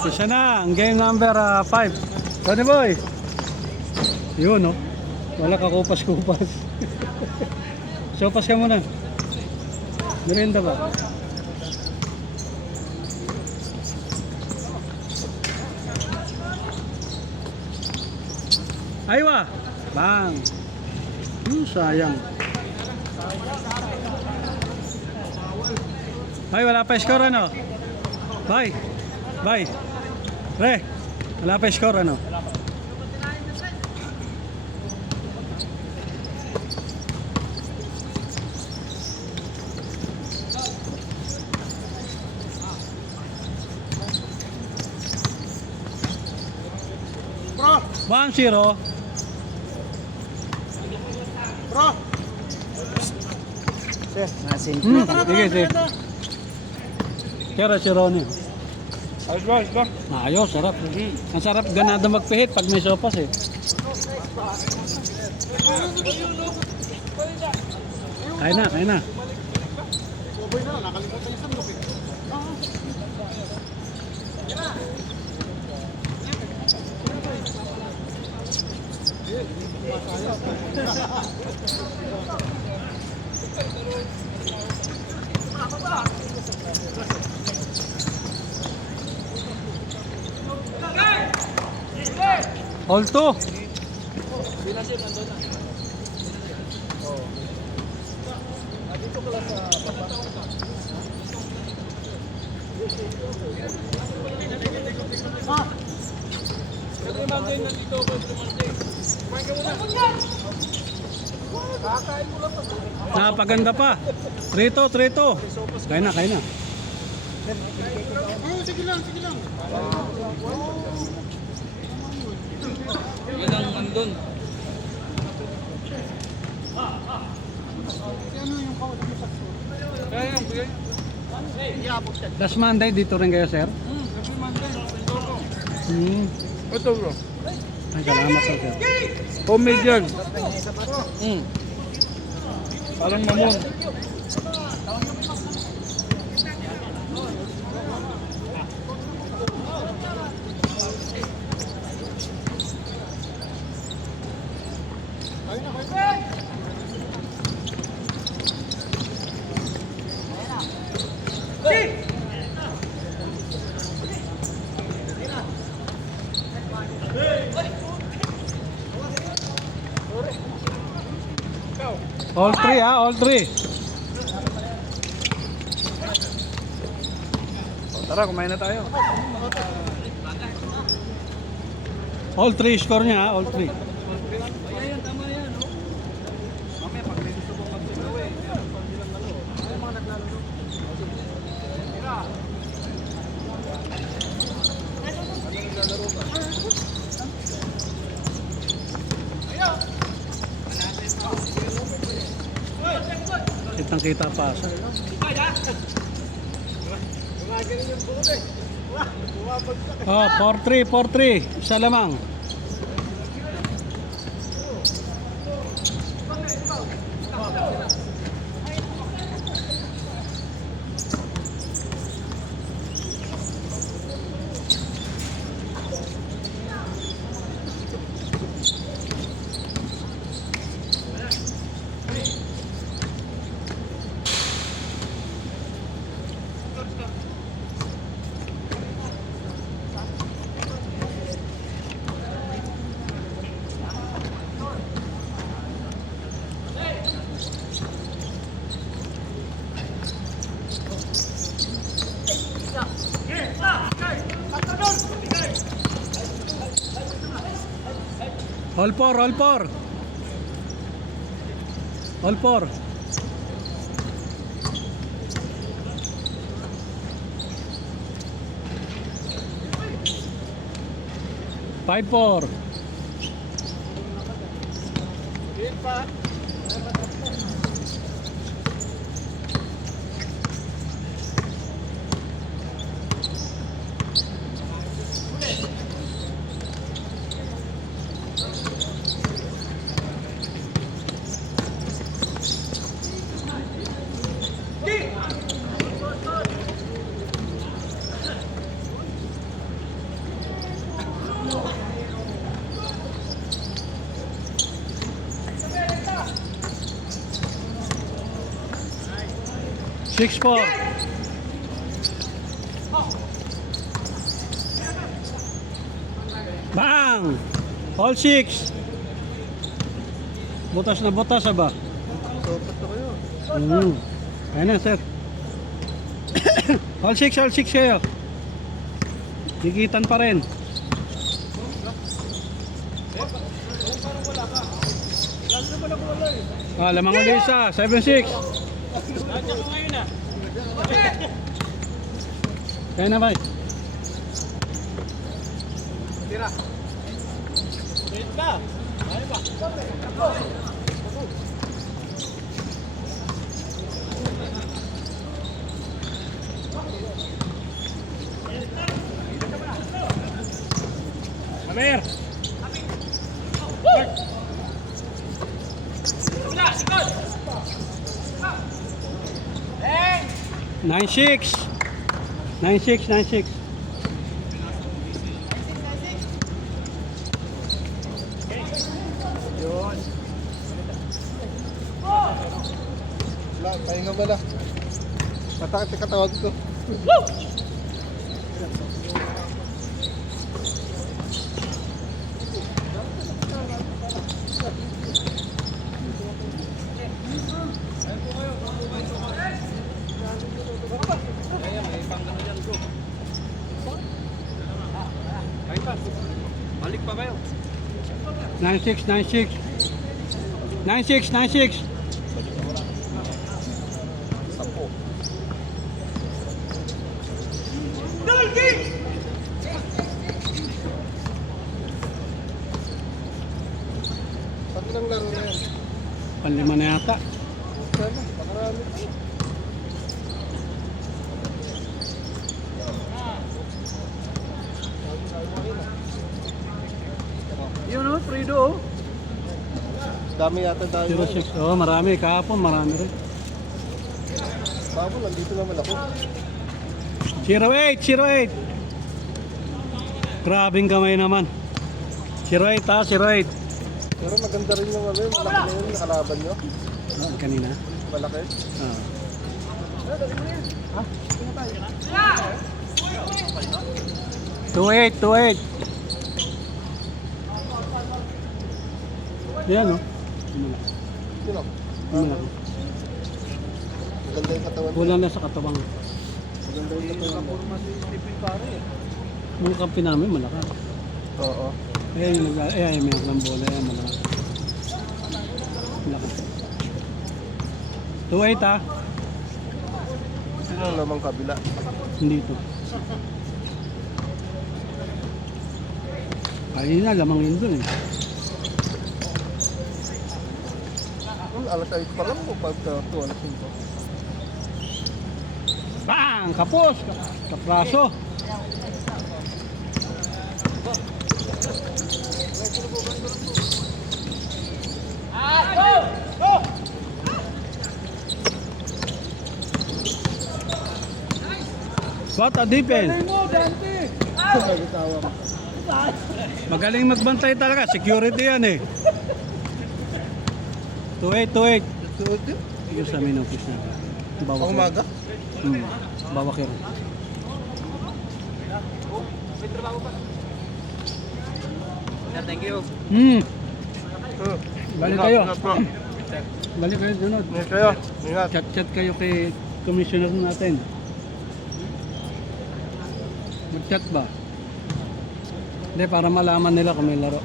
Isa na, ang game number 5. Tony Boy. Yun, no? Wala ka kupas-kupas. Sopas ka muna. Merienda ba? Aywa! Bang! Sayang. Ay, wala pa score ano? Bye! Bye! Re! Wala pa score ano? Bro! 1-0. Bro! Sir, nasin. Sige, sige. Kaya si Ronnie. Ayos ba, ayos ba? Ayos, sarap. Ang sarap ganada magpihit pag may sopas eh. Kain na, kain na. Boy na, nakalimutan yung sandok eh. All two. Napaganda pa. Trito, trito. Kain na, kain na. Sige lang, sige lang. Yun ang andun. Ano yung kawalan mo sa store? Kaya yan, bigay. Iabot siya. Last Monday dito rin kayo, sir? Every Monday, Mindoro. Ito bro. Ay, salamat po, sir. Homemade yan. Parang mamon. All three, all three. Tara, kumain na tayo. All three score niya, all three. Ayan, tama yan. Mamaya, pag may gusto kong magsugaw eh. Pag nilang lalo. Ay, mga naglalaro. Kitang kita pa sa. Oh, 4-3, 4-3. Isa lamang. All four, all four. All four. Five four. 6-4. Bang! All 6. Butas na butas ba? Sopat na kayo. Ayan na, sir. All 6 kayo. Dikitan pa rin. Lamang ulit isa, 7-6. Kaya na ba? Tira. Wait ka. Ay ba? Amer. 9-6. 9-6. Yun. Wala, pahinga mo na. Matakit yung katawag ko. Balik pa kayo. 9-6. 9-6. Sampo. Pati lang laro na yan. Panlima na yata. Sana, pakarami. Yun o, Frido. Dami yata tayo. 0-6. Oh, marami. Kahapon, marami rin. Babo, nandito naman ako. 0-8. Grabing kamay naman. 0-8 ha, 0-8. Pero maganda rin yung ano, malaki na yun, nakalaban nyo. Kanina. Malaki. Ah. 2-8. Yan o. Yun o. Malaki. Maganda yung katawan. Kulang na sa katabang. Maganda yung katawan. Kapurma si Stephen pare eh. Mga kampi namin, malaki. Oo. May ng bola yan, malaki. Malaki. 2-8 ha. Sino ang lamang kabila? Hindi ito. Kanina, lamang yun dun eh. Alas 8 pa lang mo pagka 2 alas 5. Bang! Kapos! Kapraso! What a defense! Magaling magbantay talaga, security yan eh. 2-8. Suot yun? Yung sa amin ang fish na. Pang umaga? Bawak yun. Thank you. Balik kayo. Balik kayo sunod. Ingat kayo. Ingat. Chat kayo kay commissioner natin. Mag-chat ba? Hindi, para malaman nila kung may laro.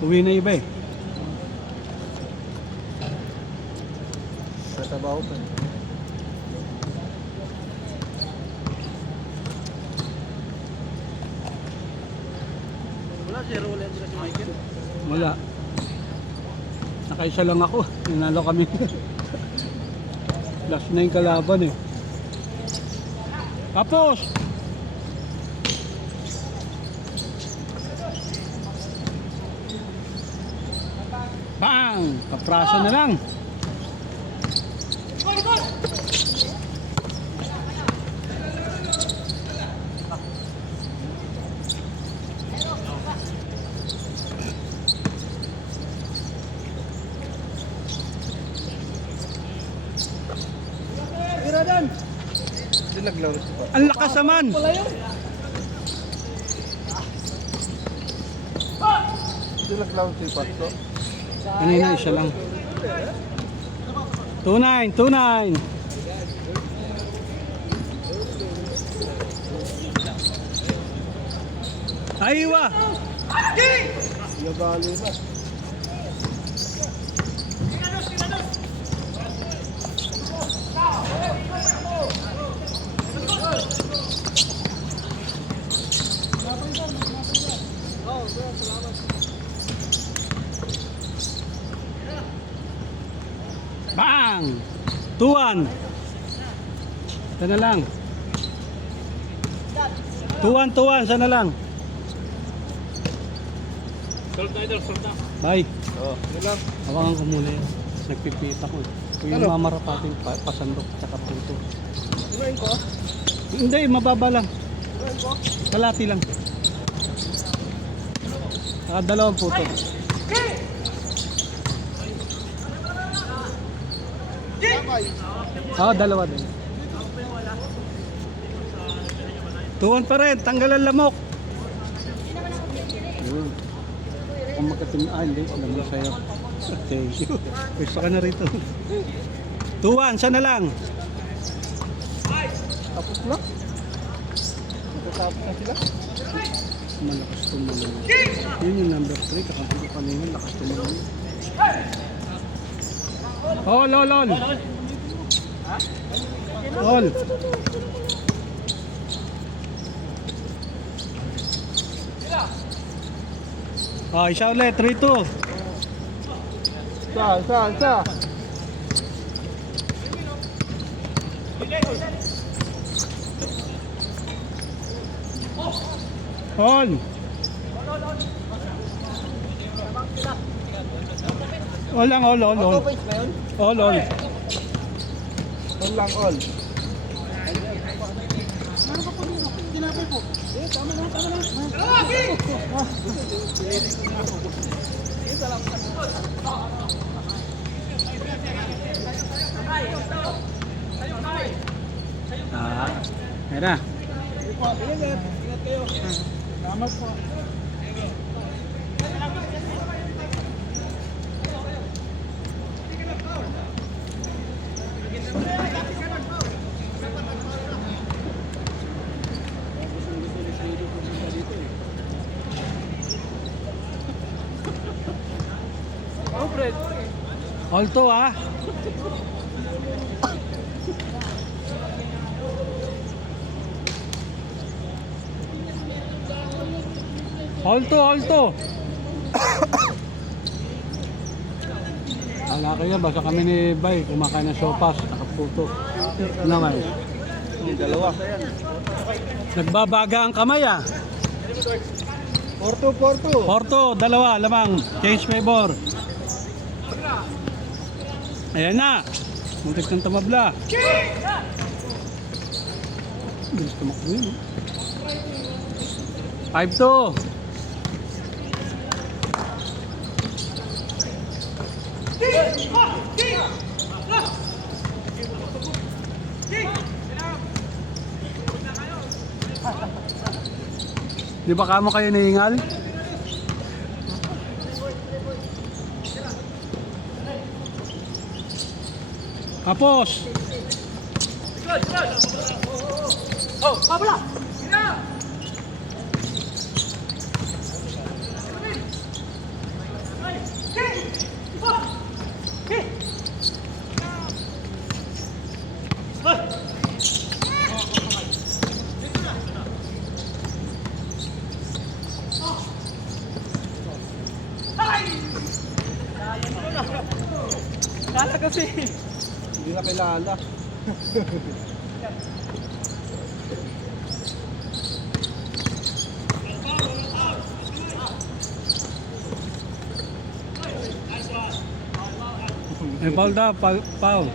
Uwi na iba eh. Sa trabaho pa. Wala, zero ulit sila si Michael. Wala. Nakaisa lang ako. Nanalo kami. Last na yung kalaban eh. Tapos! Bang! Kapraso na lang. Hindi naglaro si Pat. Ang lakas naman. Hindi naglaro si Pat to. Kanina isa lang. 2-9, 2-9. Aywa. Nagali na. Bang! 2-1. Sana lang. 2-1, 2-1. Sana lang. Sold na idol, sold na. Bye. Oh, yun lang. Hawakan ko muna yan. Nagpipita ko. Yung Ano? mamarapating pasandok tsaka puto. Kumain ko? Hindi, mababa lang. Kumain ko? Kalati lang. Saka 2 puto. Sakay. Oo, 2 din. 2-1 pa rin. Tanggal ang lamok. Yun. Kung makatim... Ah, hindi. Alam mo sa'yo. Thank you. Gusto ka na rito. 2-1. Sana lang. Tapos na? Natatapos na sila? Malakas tumalong. Yun yung number 3. Kakampi ko kanina. Lakas tumalong. All, all, all. All. Oh, isa ulit. 3-2. Sa. All. All lang, all. Auto-base ba yun? All. All lang all. Ah, era. Ingat kayo. Salamat po. All to ah. All to. Ala kayo, basta kami ni Bay, kumakain ng sopas, nakaputo. Naman. Hindi, dalawa. Nagbabaga ang kamay ah. 4-2. Porto, 2, lamang. Change favor. Ayan na. Muntik ng tumabla. Bilis tumakbo yun. 5-2. Di ba kamo kayo nahingal? Kapos! Kala kasi. Hindi na kilala. May foul daw, foul.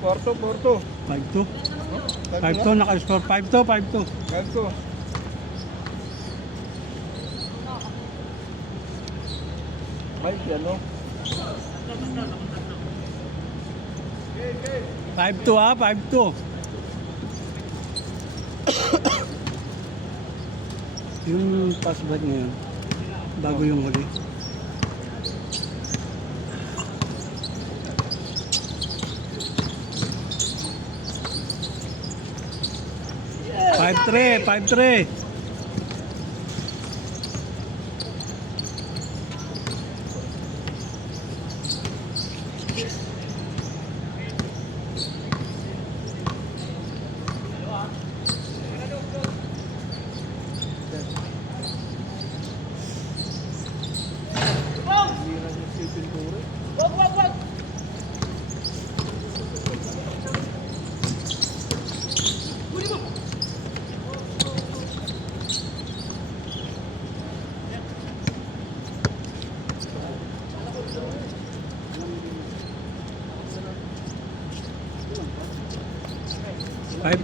4-2. 5-2. 5-2, naka-score 5-2. 5-2. Ay, ano? 5-2 ha, 5-2. Yung pass bat ngayon, bago yung huli. Five three, 5-3.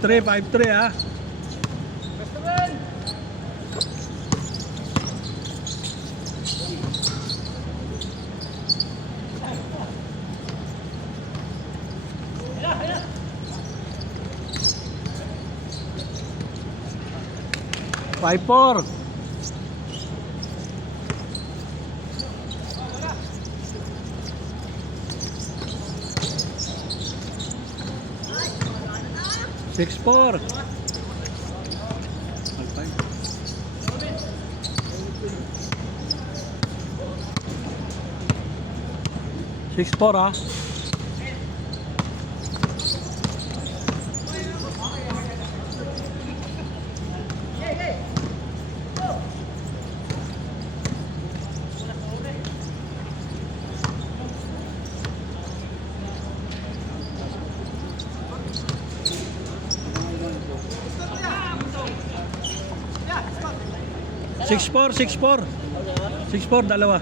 Five three ha. Five four. Six four. Six four ha. Six four, dalawa.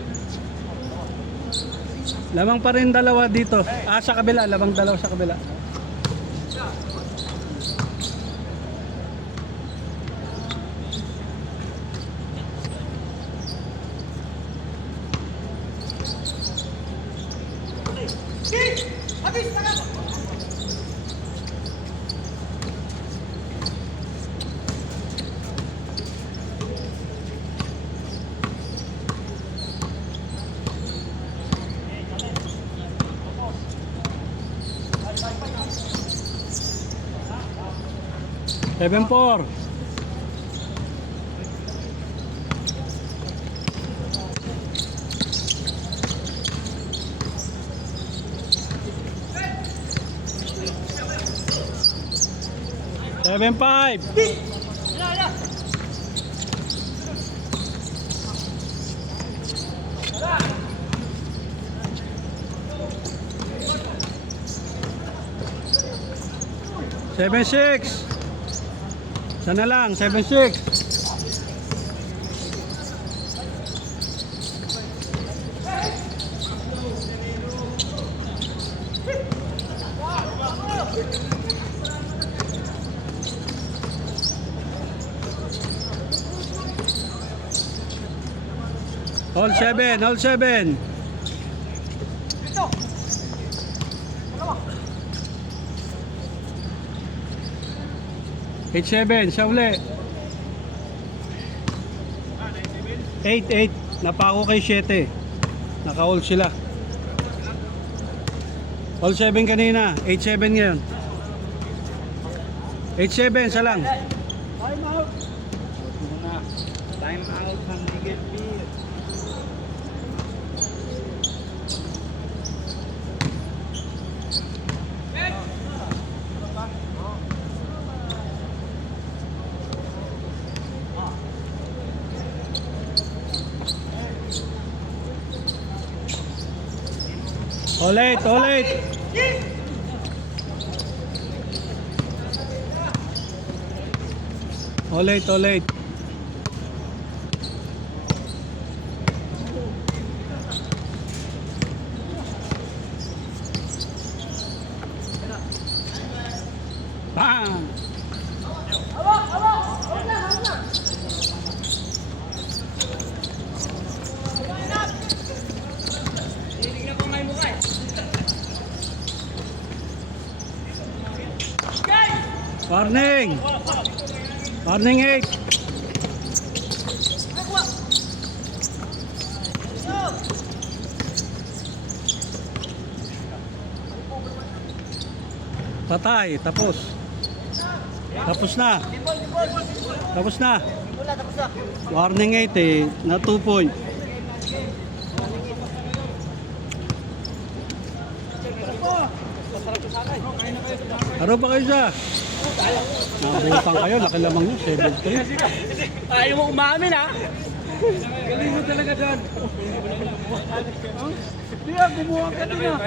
Lamang pa rin dalawa dito. Sa kabila, lamang dalawa sa kabila. Seven four. Seven five. Seven six. Sana lang, 7-6. All 7, all 7. Eight seven, siya uli. 8-8, napako kay 7. Naka-all sila. All 7 kanina, 8-7 ngayon. 8-7, sa lang. Time out. Time out ng Miguel Beer. All 8, all 8. All 8, all 8. Bang! Warning! Warning 8! Patay, tapos. Tapos na. Tapos na. Warning 8 eh, na 2 point. Ano ba kayo siya? Nabutan kayo, laki lamang nyo, 7-3. Ayaw mo umamin ha? Galing mo talaga dyan. Di ah, gumawa ka din ah.